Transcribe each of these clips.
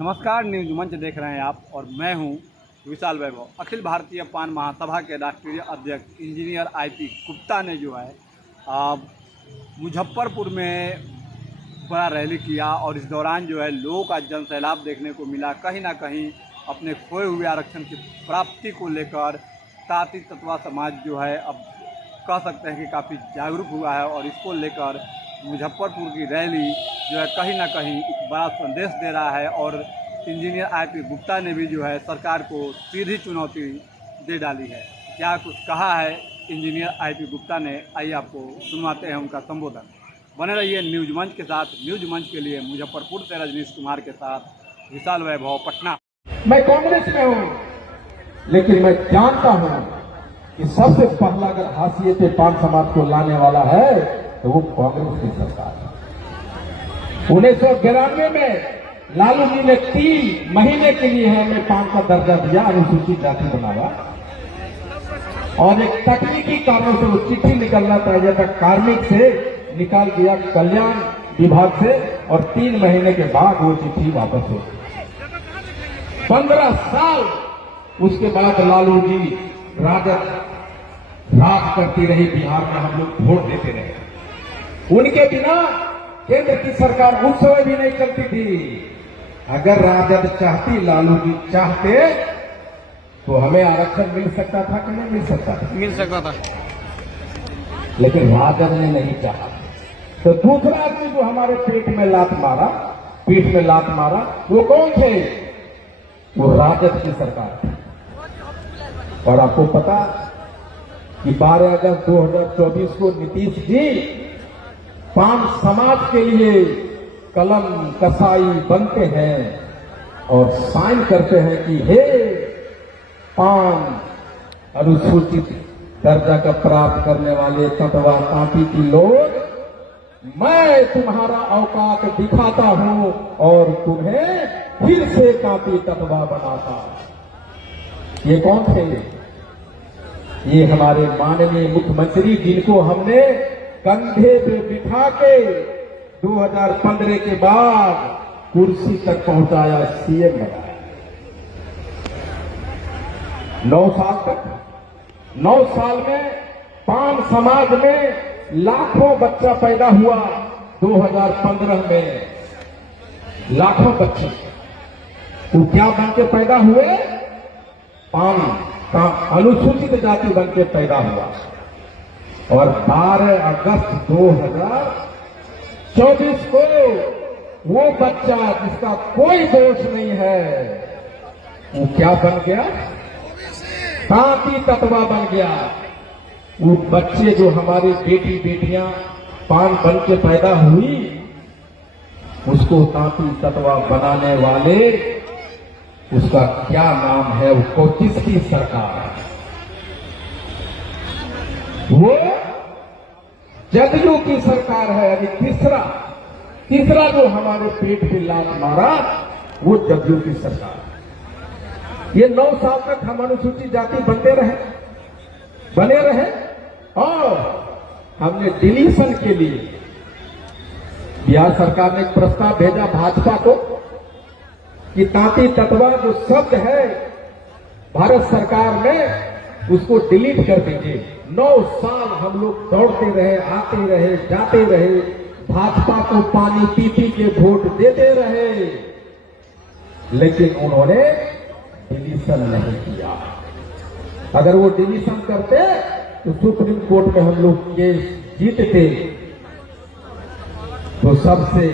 नमस्कार, न्यूज मंच देख रहे हैं आप और मैं हूं विशाल वैभव। अखिल भारतीय पान महासभा के राष्ट्रीय अध्यक्ष इंजीनियर आईपी गुप्ता ने जो है मुजफ्फरपुर में बड़ा रैली किया और इस दौरान जो है लोगों का जनसैलाब देखने को मिला। कहीं ना कहीं अपने खोए हुए आरक्षण की प्राप्ति को लेकर ताती तत्वा समाज जो है अब कह सकते हैं कि काफ़ी जागरूक हुआ है और इसको लेकर मुजफ्फरपुर की रैली जो है कहीं ना कहीं एक बड़ा संदेश दे रहा है। और इंजीनियर आईपी गुप्ता ने भी जो है सरकार को सीधी चुनौती दे डाली है। क्या कुछ कहा है इंजीनियर आईपी गुप्ता ने, आइए आपको सुनवाते हैं उनका संबोधन। बने रहिए न्यूज मंच के साथ। न्यूज मंच के लिए मुजफ्फरपुर से रजनीश कुमार के साथ विशाल वैभव, पटना। मैं कांग्रेस में हूं, लेकिन मैं जानता हूं कि सबसे पहला अगर हाशिए पे पान समाज को लाने वाला है तो वो कांग्रेस की सरकार है। 1992 में लालू जी ने 3 महीने के लिए हमें पान का दर्जा दिया, अनुसूचित जाति बनाया और एक तकनीकी कारणों से वो चिट्ठी निकलना चाहिए था, कार्मिक से निकाल दिया कल्याण विभाग से और 3 महीने के बाद वो चिट्ठी वापस हो गई। 15 साल उसके बाद लालू जी राजद राज करती रही बिहार में, हम लोग वोट देते रहे। उनके बिना केंद्र की सरकार उस समय भी नहीं चलती थी। अगर राजद चाहती, लालू जी चाहते तो हमें आरक्षण मिल सकता था कि नहीं मिल सकता था? मिल सकता था, लेकिन राजद ने नहीं चाहा। तो दूसरा आदमी जो हमारे पीठ में लात मारा, वो कौन थे? वो राजद की सरकार थी। और आपको पता कि 12 अगस्त 2024 को नीतीश जी पान समाज के लिए कलम कसाई बनते हैं और साइन करते हैं कि हे पान अनुसूचित दर्जा का प्राप्त करने वाले तटवा तांती की लोग, मैं तुम्हारा औकात दिखाता हूं और तुम्हें फिर से कांति तटवा बनाता। ये कौन थे? ये हमारे माननीय मुख्यमंत्री, जिनको हमने कंधे पे बिठा के 2015 के बाद कुर्सी तक पहुंचाया, सीएम बनाया। 9 साल में पान समाज में लाखों बच्चा पैदा हुआ। 2015 में लाखों बच्चे वो क्या बन के पैदा हुए? पान का अनुसूचित जाति बन के पैदा हुआ। और 12 अगस्त 2024 को वो बच्चा जिसका कोई दोष नहीं है, वो क्या बन गया? तांती तटवा बन गया। वो बच्चे जो हमारी बेटी बेटियां पान बन के पैदा हुई, उसको तांती तटवा बनाने वाले, उसका क्या नाम है? वो किसकी सरकार है? वो जदयू की सरकार है। अभी तीसरा जो हमारे पेट पे लात मारा, वो जदयू की सरकार है। ये 9 साल तक हम अनुसूचित जाति बने रहे और हमने डिलीशन के लिए बिहार सरकार ने एक प्रस्ताव भेजा भाजपा को कि तांती तटवा जो शब्द है भारत सरकार में, उसको डिलीट कर दीजिए। 9 साल हम लोग दौड़ते रहे, आते रहे, जाते रहे, भाजपा को पानी पी के वोट देते रहे, लेकिन उन्होंने डिलीशन नहीं किया। अगर वो डिलीशन करते तो सुप्रीम कोर्ट में हम लोग केस जीतते। तो सबसे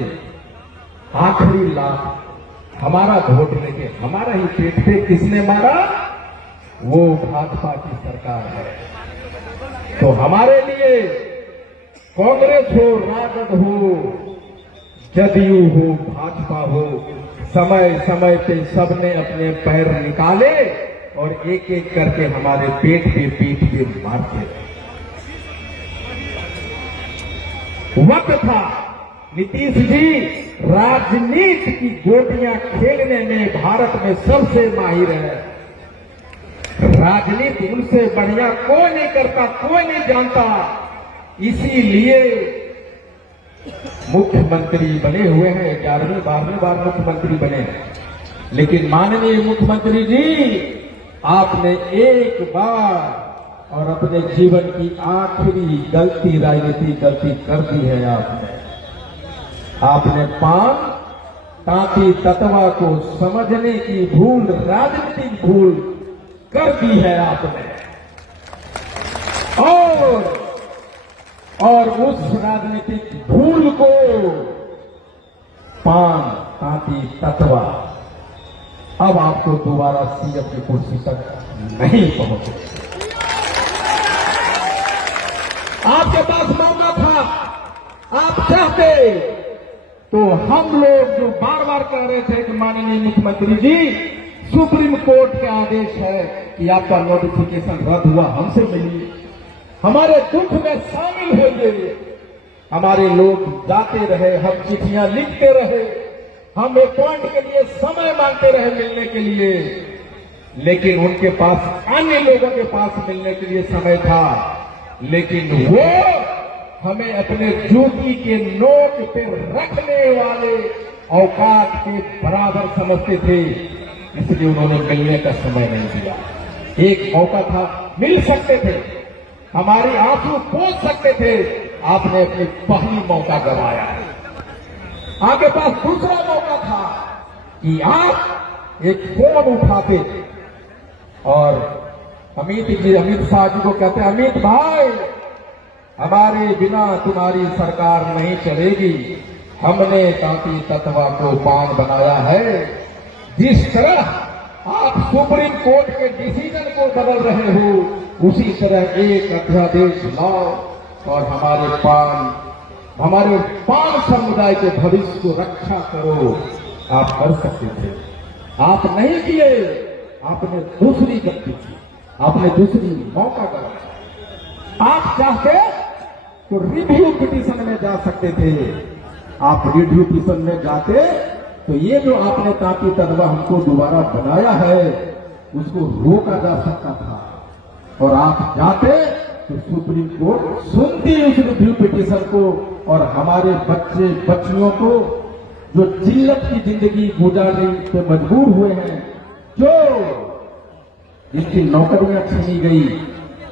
आखिरी लाख हमारा वोट लेके हमारा ही पेट पे किसने मारा? वो भाजपा की सरकार है। तो हमारे लिए कांग्रेस हो, राजद हो, जदयू हो, भाजपा हो, समय समय पे सबने अपने पैर निकाले और एक एक करके हमारे पेट पे पीठ पे मारते रहे। वक्त था नीतीश जी राजनीति की गोटियां खेलने में भारत में सबसे माहिर है। राजनीति उनसे बढ़िया कोई नहीं करता, कोई नहीं जानता। इसीलिए मुख्यमंत्री बने हुए हैं, 11वीं 12वीं बार मुख्यमंत्री बने हैं। लेकिन माननीय मुख्यमंत्री जी, आपने एक बार और अपने जीवन की आखिरी गलती, राजनीतिक गलती कर दी है। आपने पान तांती तत्वा को समझने की भूल, राजनीतिक भूल कर दी है आपने। और उस राजनीतिक भूल को पान तांती तत्वा अब आपको दोबारा सीएम की कुर्सी तक नहीं पहुंचे। आपके पास मौका था, आप चाहते तो हम लोग जो बार बार कह रहे थे कि माननीय मुख्यमंत्री जी, सुप्रीम कोर्ट के आदेश है कि आपका नोटिफिकेशन रद्द हुआ, हमसे मिलिए, हमारे दुख में शामिल होइए। हमारे लोग जाते रहे, हम चिट्ठियां लिखते रहे, हम अपॉइंट के लिए समय मांगते रहे मिलने के लिए, लेकिन उनके पास, अन्य लोगों के पास मिलने के लिए समय था, लेकिन वो हमें अपने जूती के नोक पे रखने वाले औकात के बराबर समझते थे, इसलिए उन्होंने मिलने का समय नहीं दिया। एक मौका था, मिल सकते थे, हमारी आंसू पोंछ सकते थे, आपने अपनी पहली मौका गंवाया। आपके पास दूसरा मौका था कि आप एक फोन उठाते और अमित शाह जी को कहते, अमित भाई, हमारे बिना तुम्हारी सरकार नहीं चलेगी, हमने तांती तत्वा को पान बनाया है। जिस तरह आप सुप्रीम कोर्ट के डिसीजन को बदल रहे हो, उसी तरह एक अध्यादेश लाओ और हमारे पान समुदाय के भविष्य को रक्षा करो। आप कर सकते थे, आप नहीं किए, आपने दूसरी गलती की, आपने दूसरी मौका करा। आप चाहते तो रिव्यू पिटीशन में जा सकते थे, आप रिव्यू पिटीशन में जाते तो ये जो आपने तांती तत्वा हमको दोबारा बनाया है, उसको रोका जा सकता था, और आप जाते तो सुप्रीम कोर्ट सुनती उस रिव्यू पिटीशन को, और हमारे बच्चे बच्चियों को जो जिल्लत की जिंदगी गुजारने पे मजबूर हुए हैं, जो जिनकी नौकरियां छीनी गई,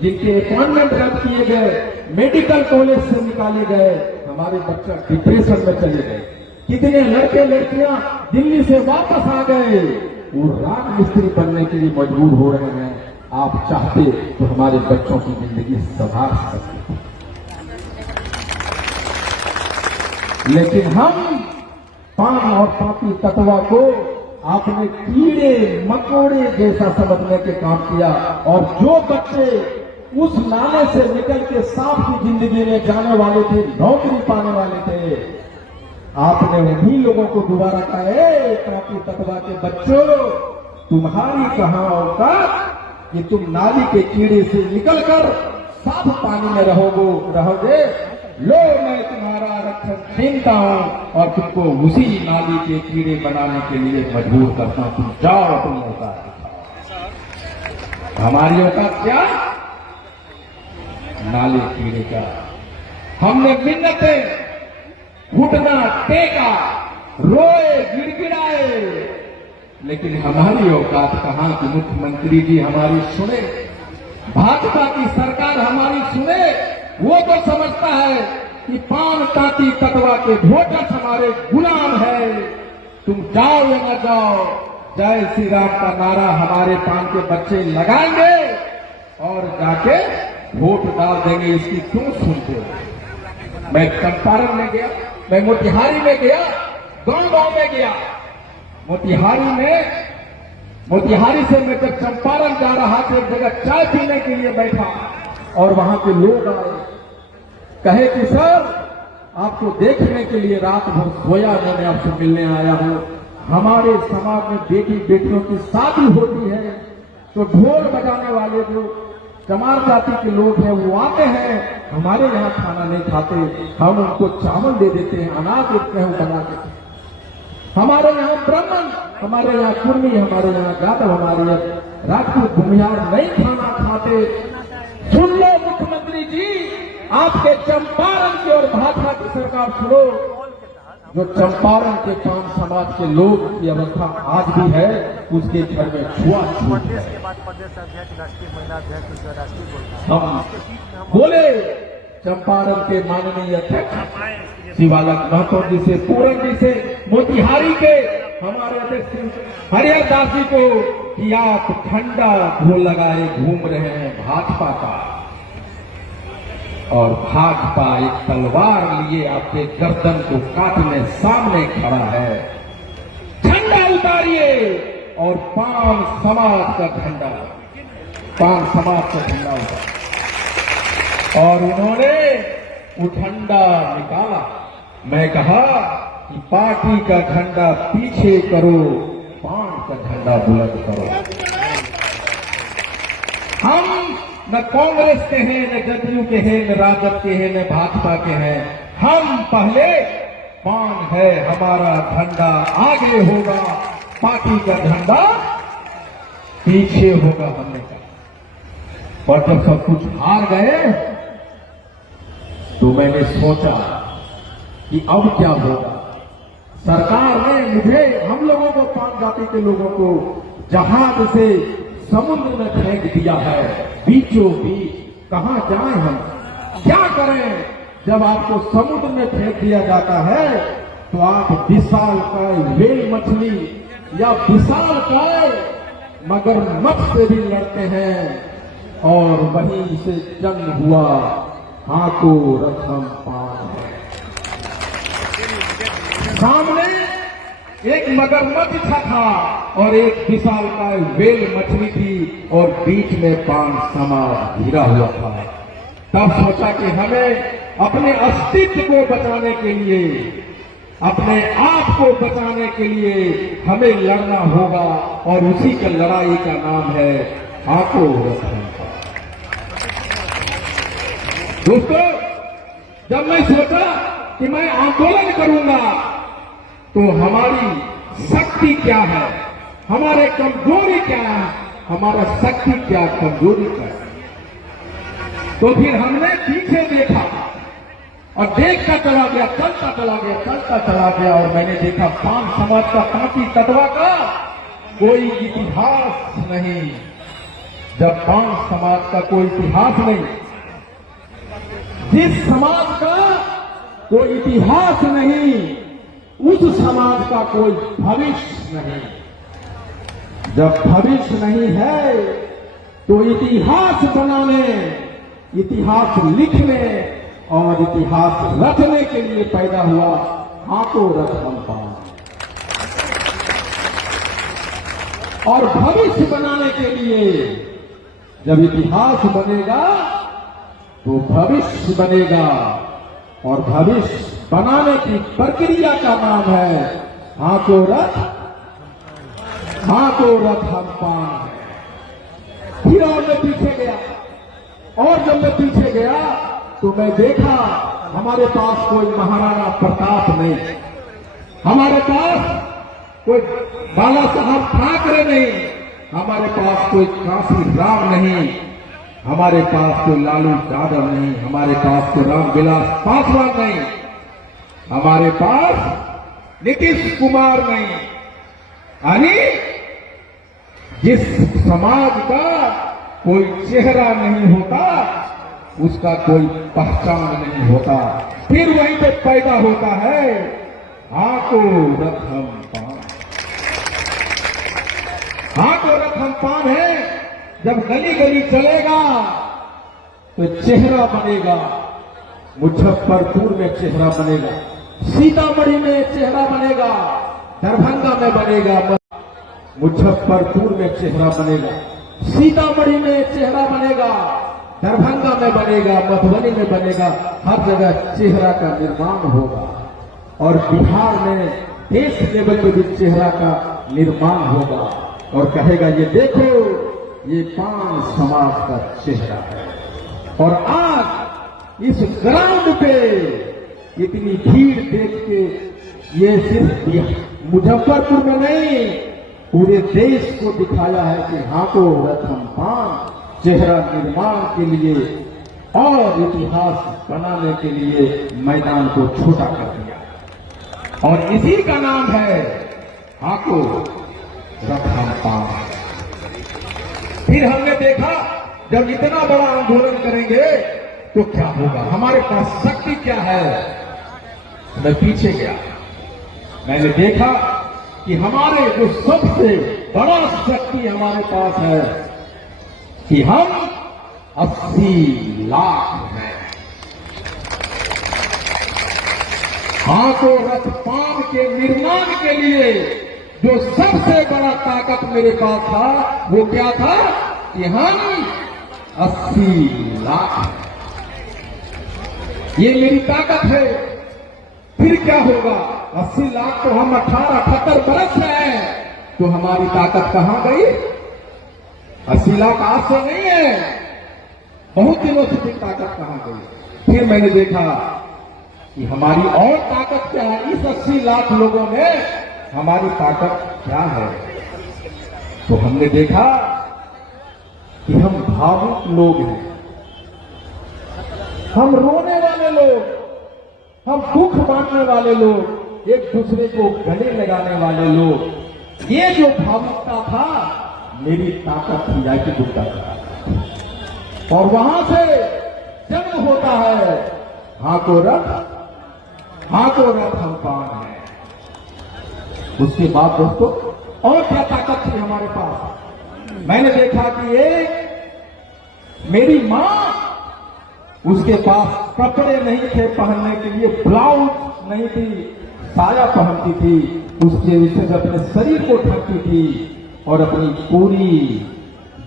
जिनके अपॉइंटमेंट रद्द किए गए, मेडिकल कॉलेज से निकाले गए, हमारे बच्चे डिप्रेशन में चले गए, कितने लड़के लड़कियां दिल्ली से वापस आ गए, वो राजमिस्त्री बनने के लिए मजबूर हो रहे हैं। आप चाहते तो हमारे बच्चों की जिंदगी संभाल सकते, लेकिन हम पान और तांती तत्वा को आपने कीड़े मकोड़े जैसा समझने के काम किया, और जो बच्चे उस नाले से निकल के सांप की जिंदगी में जाने वाले थे, नौकरी पाने वाले थे, आपने उन्हीं लोगों को दोबारा कहा, तांती तत्वा के बच्चों, तुम्हारी कहां औकात कि तुम नाली के कीड़े से निकलकर साफ पानी में रहोगे। लो, मैं तुम्हारा आरक्षण छीनता हूं और तुमको उसी नाली के कीड़े बनाने के लिए मजबूर करता हूं। तुम जाओ, तुम औकात दिखाओ। हमारी औकात क्या? नाले कीड़े का। हमने मिन्नतें, घुटना टेका, रोए, गिड़गिड़ाए, लेकिन हमारी औकात कहां कि मुख्यमंत्री जी हमारी सुने, भाजपा की सरकार हमारी सुने। वो तो समझता है कि पान तांती तत्वा के वोटर्स हमारे गुलाम है। तुम जाओ या न जाओ, जय श्री राम का नारा हमारे पान के बच्चे लगाएंगे और जाके वोट डाल देंगे। इसकी क्यों सुनते हो? मैं चंपारण में गया, मैं मोतिहारी में गया, गांव में गया। मोतिहारी से मैं जब चंपारण जा रहा था, एक जगह चाय पीने के लिए बैठा और वहां के लोग आए, कहे कि सर आपको देखने के लिए रात भर सोया, मैंने आपसे मिलने आया हूं। हमारे समाज में बेटी बेटियों की शादी होती है तो ढोल बजाने वाले जो चमार जाति के लोग हैं वो आते हैं, हमारे यहाँ खाना नहीं खाते, हम उनको चावल दे देते हैं, अनाज देते हैं, वो बना देते हैं। हमारे यहाँ ब्राह्मण, हमारे यहाँ कुर्मी, हमारे यहाँ जाटव, हमारे यहाँ राजपूत भूमिहार नहीं खाना खाते। सुन लो मुख्यमंत्री जी, आपके चंपारण की और भाजपा की सरकार सुनो, जो चंपारण के पान समाज के लोग की अवस्था आज भी है, उसके घर में छुआछूत प्रदेश के बाद प्रदेश अध्यक्ष, राष्ट्रीय महिला अध्यक्ष, राष्ट्रीय बोलता हम बोले चंपारण के माननीय अध्यक्ष शिवालक महतो जी से, पूरन जी से, मोतिहारी के हमारे अध्यक्ष हरिहर दास जी को कि आप ठंडा ढोल लगाए घूम रहे हैं भाजपा का, और भाजपा एक तलवार लिए आपके गर्दन को काटने सामने खड़ा है। झंडा उतारिए और पान समाज का झंडा, पान समाज का झंडा उतारिए। और उन्होंने वो झंडा निकाला। मैं कहा कि पार्टी का झंडा पीछे करो, पान का झंडा बुलंद करो। हम न कांग्रेस के हैं, न जदयू के हैं, न राजद के हैं, न भाजपा के हैं। हम पहले पान है, हमारा झंडा आगे होगा, पार्टी का झंडा पीछे होगा। हमने कहा, पर जब सब कुछ हार गए तो मैंने सोचा कि अब क्या होगा। सरकार ने मुझे, हम लोगों को, पान जाति के लोगों को जहाज से समुद्र में फेंक दिया है, बीचों बीच। कहां जाएं हम, क्या करें? जब आपको समुद्र में फेंक दिया जाता है तो आप विशाल काय व्हेल मछली या विशाल काय मगरमच्छ से भी लड़ते हैं, और वहीं से जंग हुआ। हाको रथम पान है। सामने एक मगरमच्छ था और एक विशाल काय व्हेल मछली थी, और बीच में पान समाज घिरा हुआ था। तब सोचा कि हमें अपने अस्तित्व को बचाने के लिए, अपने आप को बचाने के लिए हमें लड़ना होगा, और उसी का लड़ाई का नाम है हाको रथम पान। दोस्तों, जब मैं सोचा कि मैं आंदोलन करूंगा तो हमारी शक्ति क्या है, हमारे कमजोरी क्या है, हमारा शक्ति क्या, कमजोरी क्या है। तो फिर हमने पीछे देखा और देखता चला गया, चलता चला गया, चलता चला गया, और मैंने देखा पान समाज का, पांची तत्वा का कोई इतिहास नहीं। जब पान समाज का कोई इतिहास नहीं, जिस समाज का कोई इतिहास नहीं, उस समाज का कोई भविष्य नहीं। जब भविष्य नहीं है तो इतिहास बनाने, इतिहास लिखने और इतिहास रचने के लिए पैदा हुआ हाको रथम पान। और भविष्य बनाने के लिए जब इतिहास बनेगा तो भविष्य बनेगा, और भविष्य बनाने की प्रक्रिया का नाम है हाको रथ, हाको रथम पान। फिर और मैं पीछे गया, और जब मैं पीछे गया तो मैं देखा हमारे पास कोई महाराणा प्रताप नहीं, हमारे पास कोई बाला साहब ठाकरे नहीं, हमारे पास कोई काशी राम नहीं, हमारे पास कोई लालू यादव नहीं, हमारे पास कोई रामविलास पासवान नहीं, हमारे पास नीतीश कुमार नहीं। यानी जिस समाज का कोई चेहरा नहीं होता, उसका कोई पहचान नहीं होता, फिर वहीं पे पैदा होता है हाको रथम पान। हाको रथम पान है, जब गली गली चलेगा तो चेहरा बनेगा। मुजफ्फरपुर में चेहरा बनेगा, सीतामढ़ी में चेहरा बनेगा, दरभंगा में बनेगा, मुजफ्फरपुर में चेहरा बनेगा, सीतामढ़ी में चेहरा बनेगा, दरभंगा में बनेगा, मधुबनी में बनेगा। हर जगह चेहरा का निर्माण होगा, और बिहार में देश लेवल पे भी चेहरा का निर्माण होगा, और कहेगा ये देखो, ये पान समाज का चेहरा है। और आज इस ग्राउंड पे इतनी भीड़ देख के, ये सिर्फ मुजफ्फरपुर में नहीं, पूरे देश को दिखाया है कि हाको रथम पान चेहरा निर्माण के लिए और इतिहास बनाने के लिए मैदान को छोटा कर दिया। और इसी का नाम है हाको रथ हम पान। फिर हमने देखा जब इतना बड़ा आंदोलन करेंगे तो क्या होगा, हमारे पास शक्ति क्या है। मैं पीछे गया, मैंने देखा कि हमारे जो सबसे बड़ा शक्ति हमारे पास है कि हम 80 लाख हैं। हाको रथ पान के निर्माण के लिए जो सबसे बड़ा ताकत मेरे पास था वो क्या था कि हम 80 लाख, ये मेरी ताकत है। फिर क्या होगा, 80 लाख तो हम 18-78 बरस में हैं, तो हमारी ताकत कहां गई। 80 लाख आज से नहीं है, बहुत दिनों से फिर ताकत कहां गई। फिर मैंने देखा कि हमारी और ताकत क्या है, इस 80 लाख लोगों में हमारी ताकत क्या है। तो हमने देखा कि हम भावुक लोग हैं, हम रोने वाले लोग, हम दुख बांटने वाले लोग, एक दूसरे को गले लगाने वाले लोग। ये जो भावुकता था मेरी ताकत थी, जाके गुप्ता था। और वहां से जन्म होता है हाको रथ हम पान है। उसके बाद दोस्तों और क्या ताकत थी हमारे पास। मैंने देखा कि एक मेरी मां, उसके पास कपड़े नहीं थे पहनने के लिए, ब्लाउज नहीं थी, साया पहनती थी, उसके विषय से अपने शरीर को ढकती थी और अपनी पूरी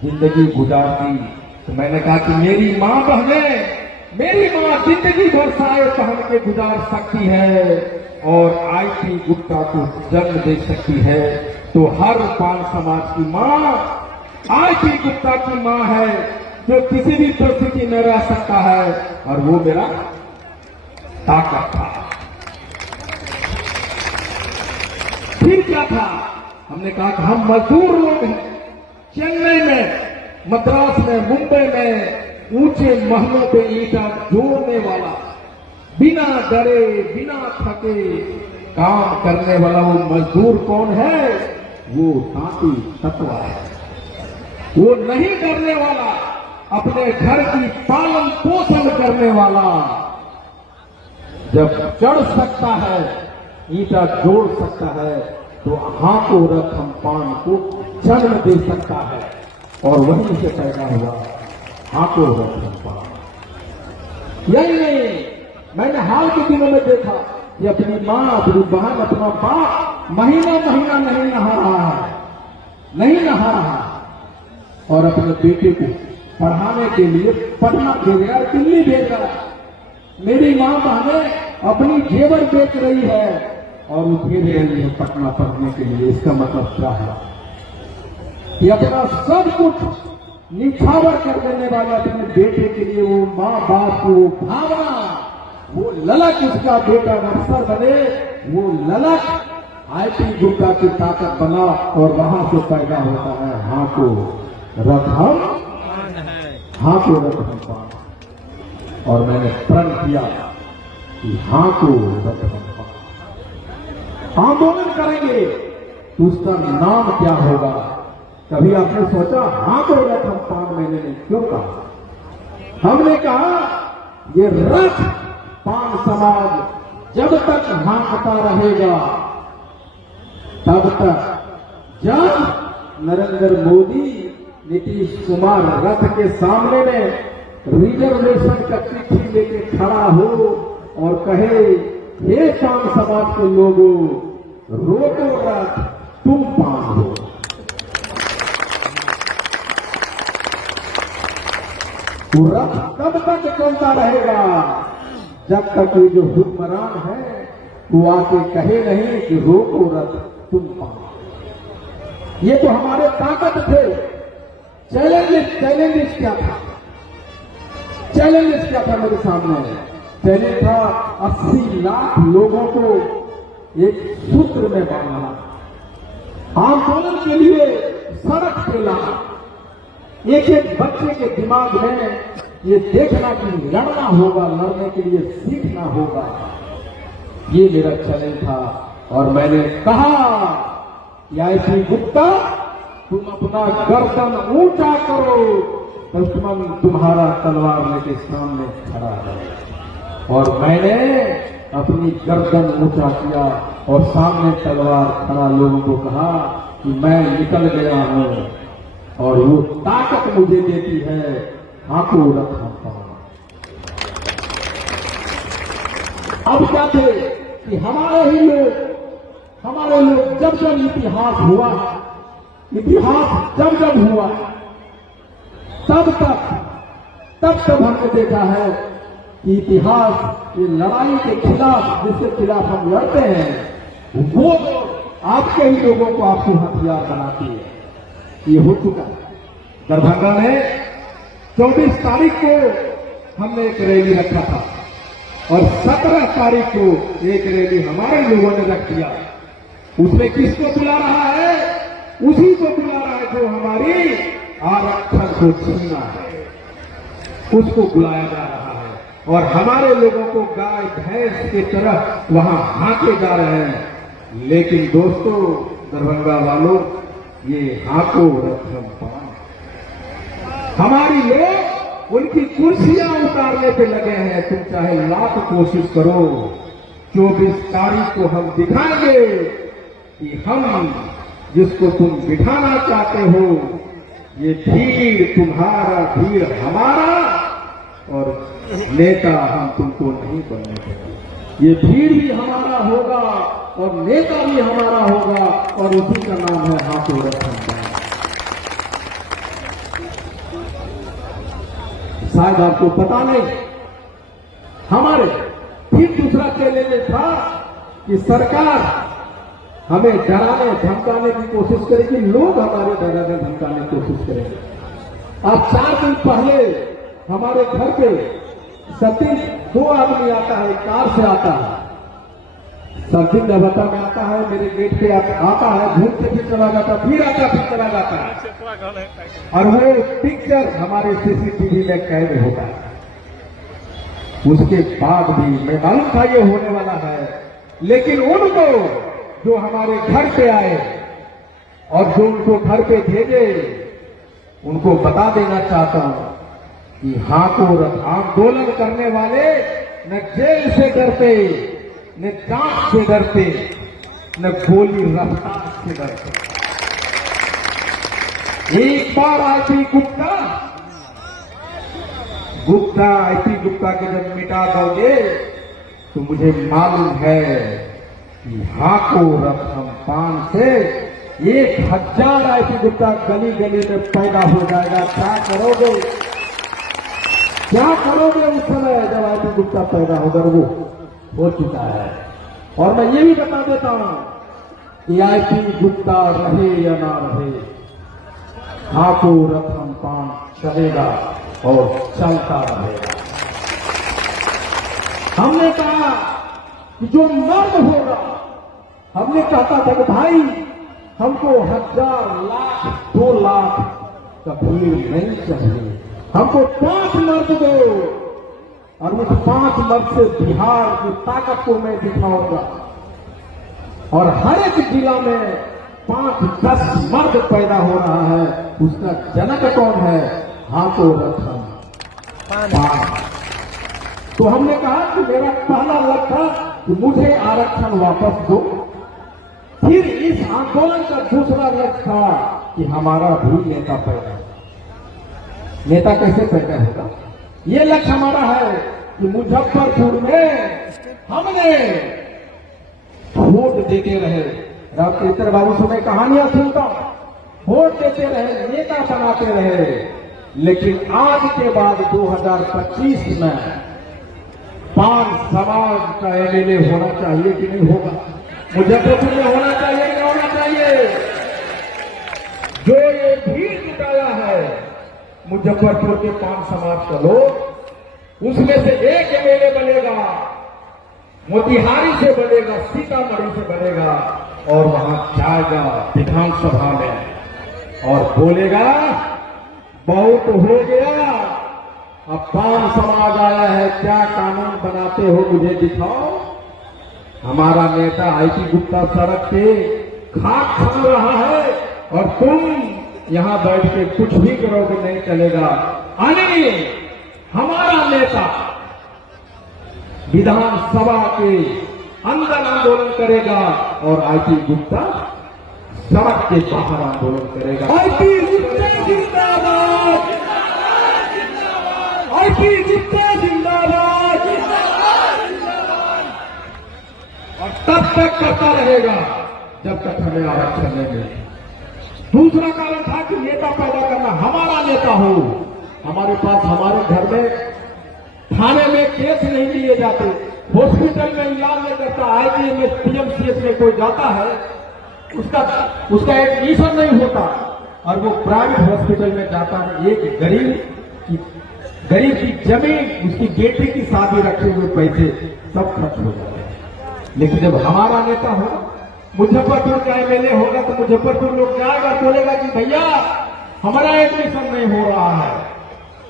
जिंदगी गुजारती। तो मैंने कहा कि मेरी मां बहने, मेरी मां जिंदगी भर साये पहन के गुजार सकती है और आईटी गुप्ता को जन्म दे सकती है। तो हर पान समाज की मां आईटी गुप्ता की मां है, जो किसी भी परिस्थिति में रह सकता है, और वो मेरा ताकत था। फिर क्या था, हमने कहा कि हम मजदूर लोग हैं। चेन्नई में, मद्रास में, मुंबई में ऊंचे महलों पे ईंटा जोड़ने वाला, बिना डरे बिना थके काम करने वाला वो मजदूर कौन है, वो ताती तत्व है। वो नहीं डरने वाला, अपने घर की पालन पोषण करने वाला, जब चढ़ सकता है, ईंटा जोड़ सकता है, तो हाको रथ हम पान को जन्म दे सकता है। और वहीं से पैदा हुआ हाको रथ हम पान। यही नहीं, मैंने हाल के दिनों में देखा कि अपनी मां, अपनी बहन, अपना बाप महीना महीना नहीं नहा रहा है, नहीं नहा रहा, और अपने बेटे को पढ़ाने के लिए पटना भेज रहा है, दिल्ली भेज रहा है। मेरी मां बहनें अपनी जेवर बेच रही है और वो भेज रही है पटना पढ़ने के लिए। इसका मतलब क्या है कि अपना सब कुछ निछावर कर देने वाले अपने बेटे के लिए वो मां बाप को भावना, वो ललक, उसका बेटा अफसर बने, वो ललक आईटी गुप्ता की ताकत बना, और वहां से पैदा होता है हाको रथ हम पान। और मैंने प्रण किया कि हाको रथ हम पान आंदोलन करेंगे, तो उसका नाम क्या होगा। कभी आपने सोचा हाको रथ हम पान मैंने क्यों कहा। हमने कहा ये रथ पान समाज जब तक हाँकता रहेगा, तब तक, जब नरेंद्र मोदी, नीतीश कुमार रथ के सामने में रिजर्वेशन का चिट्ठी लेके खड़ा हो और कहे, हे पान समाज के लोगों, रोको रथ, तुम पान हो। वो रथ तब तक चलता रहेगा जब तक ये जो हुक्मरान है वो आके कहे नहीं कि रोको रथ, तुम पान। ये तो हमारे ताकत थे। चैलेंजेस क्या था, चैलेंजेस क्या था मेरे सामने। चैलेंज था 80 लाख लोगों को एक सूत्र में बांधना, आंदोलन के लिए सड़क पे लाना, एक एक बच्चे के दिमाग में ये देखना कि लड़ना होगा, लड़ने के लिए सीखना होगा। ये मेरा चैलेंज था और मैंने कहा कि आईपी गुप्ता, तुम अपना गर्दन ऊंचा करो, दुश्मन तुम्हारा तलवार लेके सामने खड़ा है। और मैंने अपनी गर्दन ऊंचा किया और सामने तलवार खड़ा लोगों को कहा कि मैं निकल गया हूं और वो ताकत मुझे देती है हाथों रखा पाऊं। अब क्या थे कि हमारे लोग जब जब इतिहास हुआ, इतिहास जब जब हुआ, तब हमने देखा है कि इतिहास ये लड़ाई के खिलाफ, जिसके खिलाफ हम लड़ते हैं, वो आपके ही लोगों को आपको हथियार बनाती है। ये हो चुका है। दरभंगा में 24 तारीख को हमने एक रैली रखा था और 17 तारीख को एक रैली हमारे लोगों ने रख दिया। उसमें किसको बुला रहा है? उसी को बुला रहा है जो हमारी आरक्षण को छीना है, उसको बुलाया जा रहा है। और हमारे लोगों को गाय भैंस की तरह वहां हाँके जा रहे हैं। लेकिन दोस्तों, दरभंगा वालों, ये हाँको रखम पान, हमारी लोग उनकी कुर्सियां उतारने पे लगे हैं। तुम चाहे लाख कोशिश करो, 24 तारीख को हम दिखाएंगे कि हम जिसको तुम बिठाना चाहते हो, ये भीड़ तुम्हारा, भीड़ हमारा, और नेता हम तुमको नहीं बनने देंगे। ये भीड़ भी हमारा होगा और नेता भी हमारा होगा और उसी का नाम है हाथों रखम। शायद आपको पता नहीं, हमारे फिर दूसरा चैलेंज था कि सरकार हमें डराने धमकाने की कोशिश करेगी, लोग हमारे डराने धमकाने की कोशिश करेंगे। अब 4 दिन पहले हमारे घर पे सतीश 2 आदमी आता है, कार से आता है, सतीश नवता में आता है, मेरे गेट पे आता है, घूम के फिर चला जाता, फिर आता, फिर चला जाता है। और वो पिक्चर हमारे सीसीटीवी में कैद होता है। उसके बाद भी मैं मालूम था ये होने वाला है, लेकिन उनको जो हमारे घर पे आए और जो उनको घर पे भेजे, उनको बता देना चाहता हूं कि हाथों आंदोलन करने वाले न जेल से डरते, न जांच से डरते, न गोली रफ्तार से डरते। एक बार आईपी गुप्ता के जब मिटा दोगे तो मुझे मालूम है कि हाथों रखम पान से 1000 आईपी गुप्ता गली गली में पैदा हो जाएगा। क्या करोगे उस समय जब आईपी गुप्ता पैदा होगा? वो हो चुका है। और मैं ये भी बता देता हूं कि आईपी गुप्ता रहे या ना रहे, हाथों रखम पान चलेगा और चलता रहेगा। हमने कहा कि जो मर्द होगा, हमने कहा था कि भाई हमको 1000, लाख, 2 लाख का भीड़ नहीं चाहिए, हमको 5 मर्द दो और उस 5 मर्द से बिहार की ताकत को मैं दिखाऊंगा। और हर एक जिला में 5-10 मर्द पैदा हो रहा है। उसका जनक कौन है? हाथों रखम पान। तो हमने कहा कि मेरा पहला लक्ष्य था कि मुझे आरक्षण वापस दो। फिर इस आंदोलन का दूसरा लक्ष्य था कि हमारा भी नेता पैदा हो। नेता कैसे पैदा होगा? ये लक्ष्य हमारा है कि मुजफ्फरपुर में हमने वोट देते रहे। रामचंद्र बाबू से मैं कहानियां सुनता हूं, वोट देते रहे, नेता बनाते रहे। लेकिन आज के बाद 2025 में 5 समाज का एमएलए होना चाहिए कि नहीं होगा? मुजफ्फरपुर में होना चाहिए कि नहीं होना चाहिए? जो ये भीड़ जुटाया है मुजफ्फरपुर के 5 समाज का लोग, उसमें से एक एमएलए बनेगा, मोतिहारी से बनेगा, सीतामढ़ी से बनेगा और वहां जाएगा विधानसभा में और बोलेगा बहुत हो गया, अब 5 समाज आया है, क्या कानून बनाते हो मुझे दिखाओ। हमारा नेता आईटी गुप्ता सड़क पे खाक खा रहा है और तुम यहां बैठ के कुछ भी करोगे नहीं चलेगा। आइए, हमारा नेता विधानसभा के अंदर आंदोलन करेगा और आईटी गुप्ता सड़क के बाहर आंदोलन करेगा। आईटी गुप्ता जिंदाबाद, आईटी गुप्ता जिंदाबाद, और तब तक करता रहेगा जब तक हमें आरक्षण नहीं मिले। दूसरा कारण था कि नेता पैदा करना, हमारा नेता हो। हमारे पास हमारे घर में थाने में केस नहीं लिए जाते, हॉस्पिटल में इलाज नहीं करता, आईजीएमएस पीएमसीएच में कोई जाता है उसका एडमिशन नहीं होता और वो प्राइवेट हॉस्पिटल में जाता है। एक गरीब की जमीन, उसकी बेटी की शादी रखे हुए पैसे सब खर्च हो जाते हैं। लेकिन जब हमारा नेता होगा, मुजफ्फरपुर का एमएलए होगा तो मुजफ्फरपुर लोग जाएगा, बोलेगा कि भैया हमारा एडमिशन नहीं हो रहा है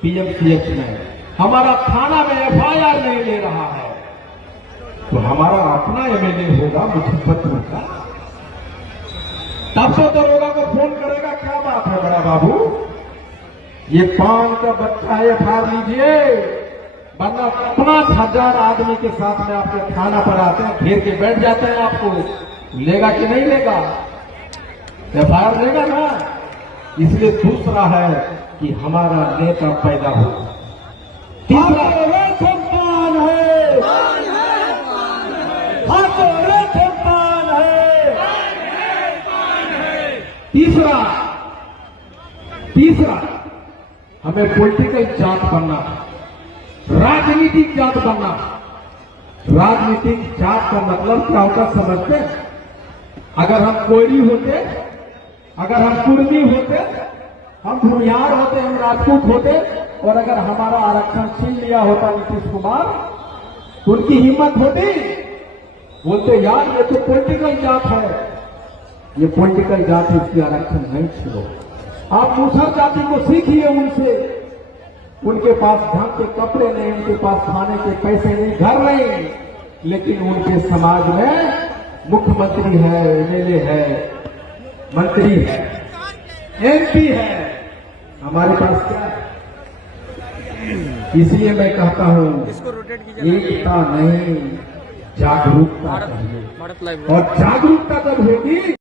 पीएमसीएच में, हमारा थाना में एफआईआर नहीं ले रहा है, तो हमारा अपना एमएलए होगा मुजफ्फरपुर का, तब तो दरोगा को फोन करेगा, क्या बात है बड़ा बाबू, ये 5 का बच्चा एफआईआर लीजिए, वरना 5,000 आदमी के साथ में आपके थाना पर आते हैं, घेर के बैठ जाते हैं, आपको लेगा कि नहीं लेगा? एफआईआर लेगा ना। इसलिए दूसरा है कि हमारा नेता पैदा हो। तीसरा तीसरा हमें पॉलिटिकल जात बनना, राजनीतिक जात बनना। राजनीतिक जात का मतलब क्या होता समझते हैं? अगर हम कोयली होते, अगर हम कुर्मी होते, हम भूमिहार होते, हम राजपूत होते, और अगर हमारा आरक्षण छीन लिया होता नीतीश कुमार, तो उनकी हिम्मत होती, बोलते यार ये तो पॉलिटिकल जात है, ये पॉलिटिकल जात है, इसकी आरक्षण नहीं छीनो। आप मुसहर जाति को सीखिए उनसे, उनके पास ढंग के कपड़े नहीं, उनके पास खाने के पैसे नहीं, घर नहीं, लेकिन उनके समाज में मुख्यमंत्री है, एमएलए है, मंत्री है, एमपी है। हमारे पास क्या है? इसलिए मैं कहता हूं एकता नहीं, जागरूकता चाहिए, और जागरूकता जब होगी